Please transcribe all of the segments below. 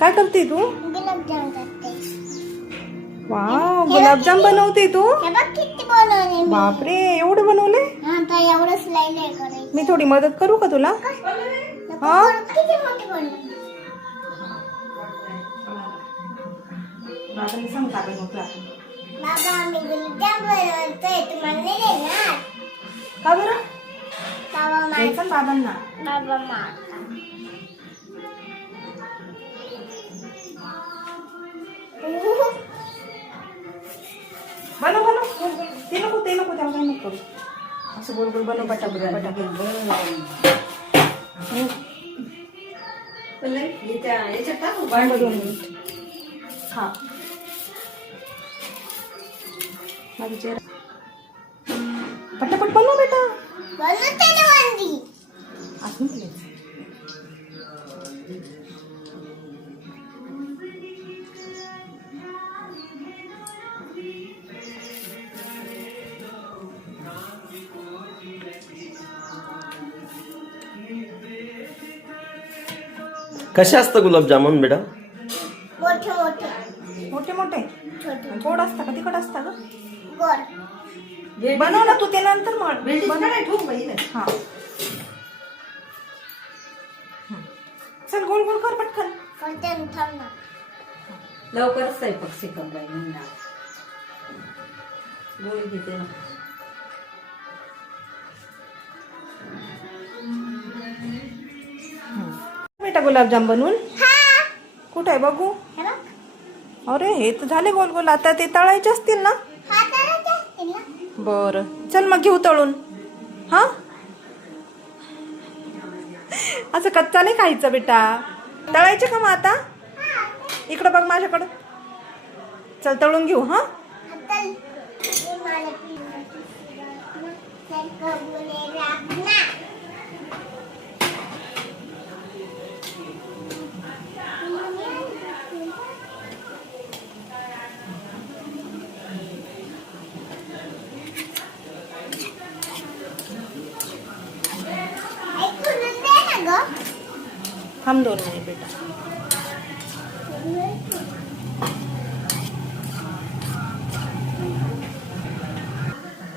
काय करते तू? गुलाबजाम करते. वाव, गुलाबजाम बनवते तू? हे बघ किती बनवले मी. बापरे, एवढे बनवले? आता एवढंच लाईन करायचं. मी थोडी मदत करू का तुला? हा? किती मोठे बनवले. बाबा मी गुलाबजाम बनवतोय तुम्हाला नाही देणार. का बरं? बाबा द्यायचं ना बाबांना. बाबा मारता. बनव बनव, ते नको त्याला काही नको करू. असं गोल गोल बनव, पटापट भांड 2 मिनिट. हा माझी चेहरा पटापट बनव बेटा. बनवते ना वांगी. असं नाही. कसे असतं गुलाबजामुन बेटा? मोठे मोठे. मोठे मोठे छोटे. गोड असता का तिखट असता का? गोड. बनव ना तू, ते नंतर मग हा. चल गोल गोल कर पटकन. करते ना, थांब ना. लवकरच स्वयंपाक शिकवलाय म्हणा. गोळी घेते ना. बेटा गुलाबजाम बनवून कुठे आहे बघू? हे बघ. अरे हे तर झाले गोल गोल. आता ते तळायचे असतील ना? हा तळायचे असतील ना. बरं चल मग घेऊ तळून. हा, असं कच्चा नाही खायचं बेटा. तळायचे का मग आता? इकडं बघ माझ्याकडं. चल तळून घेऊ. हा आता हे मला सारखं बोले राखना. ऐकून दे ना ग. थांब 2 मिनिट बेटा.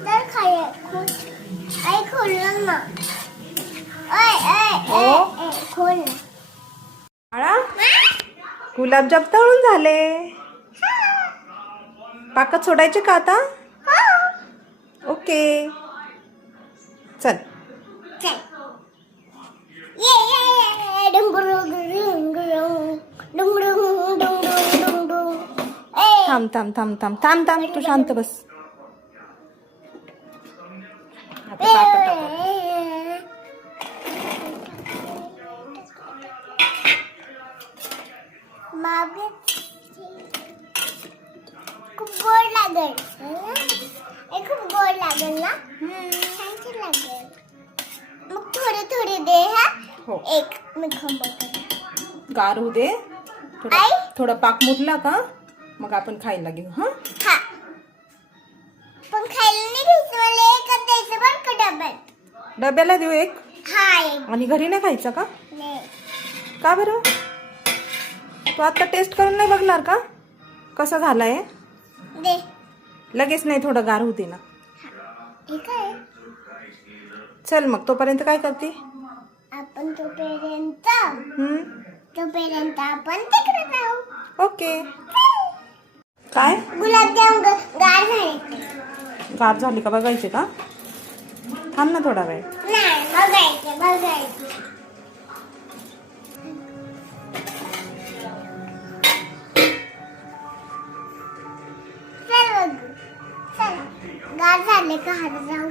तर खाय खोल ना. हो? खोल ना. बाळा, गुलाबजाम तळून झाले. पाकात सोडायचे का आता? ओके चल. चल. ये डुंगरू डुंगरू डुंगरू डुंगरू डुंगरू. थांब थांब थांब थांब थांब थांब, तू शांत बस. आता पाकात टाक. मागे खूप गोड लागेल. हे खूप गोड लागेल ना. छान लागेल. मग थोडे थोडे दे. हा हो. एक मी खंबत. गार होऊ दे. आई? थोडा पाक मुरला का मग आपण खायला घेऊ. हा हा पण खायला नाही घ्यायचं. मला एकच द्यायचं बरं का डब्यात. डब्याला देऊ एक? हा एक. आणि घरी नाही खायचं का? नाही. का बरं? तू आता टेस्ट करून नाही बघणार का कसा झालाय? दे. लगेच नाही, थोडं गार होते ना. हे काय? चल मग तोपर्यंत काय करते? आपण तोपर्यंत आपण तिकडे जाऊ. ओके. काय गुलाबजाम गार झाले. गार झाली का बघायचे का? थांब ना थोडा वेळ. नाही बघायचे. चल बघू. चल गार झाले का? हात जाऊ.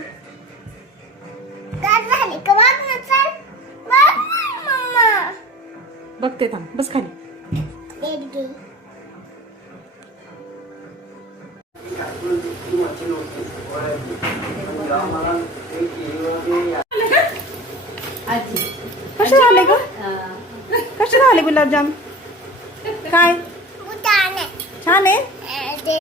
गार झाले का बघ ना. चल बघ मम्मा. बघते, थांब बस खाली. देख घे. आजी कसे झाले ग? कसे झाले गुलाबजाम? काय बुटाने. छान आहे.